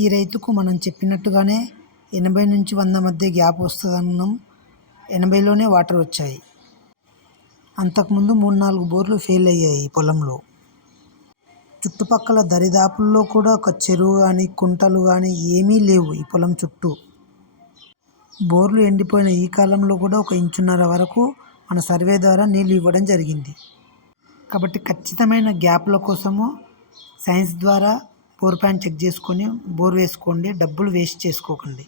ఈ రైతుకు మనం చెప్పినట్టుగానే 80 నుంచి 100 మధ్య గ్యాప్ వస్తుందన్నాం. 80లోనే వాటర్ వచ్చాయి. అంతకుముందు 3-4 బోర్లు ఫెయిల్ అయ్యాయి ఈ పొలంలో. చుట్టుపక్కల దరిదాపుల్లో కూడా ఒక చెరువు కానీ కుంటలు కానీ ఏమీ లేవు ఈ పొలం చుట్టూ. బోర్లు ఎండిపోయిన ఈ కాలంలో కూడా 1.5 ఇంచు వరకు మన సర్వే ద్వారా నీళ్ళు ఇవ్వడం జరిగింది. కాబట్టి ఖచ్చితమైన గ్యాప్ల కోసము సైన్స్ ద్వారా బోర్ ప్యాన్ చెక్ చేసుకొని బోర్ వేసుకోండి. డబ్బులు వేస్ట్ చేసుకోకండి.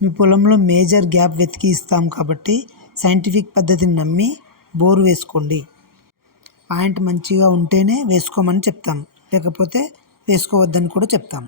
మీ పొలంలో మేజర్ గ్యాప్ వెతికి ఇస్తాం కాబట్టి సైంటిఫిక్ పద్ధతిని నమ్మి బోర్ వేసుకోండి. పాయింట్ మంచిగా ఉంటేనే వేసుకోమని చెప్తాం, లేకపోతే వేసుకోవద్దని కూడా చెప్తాం.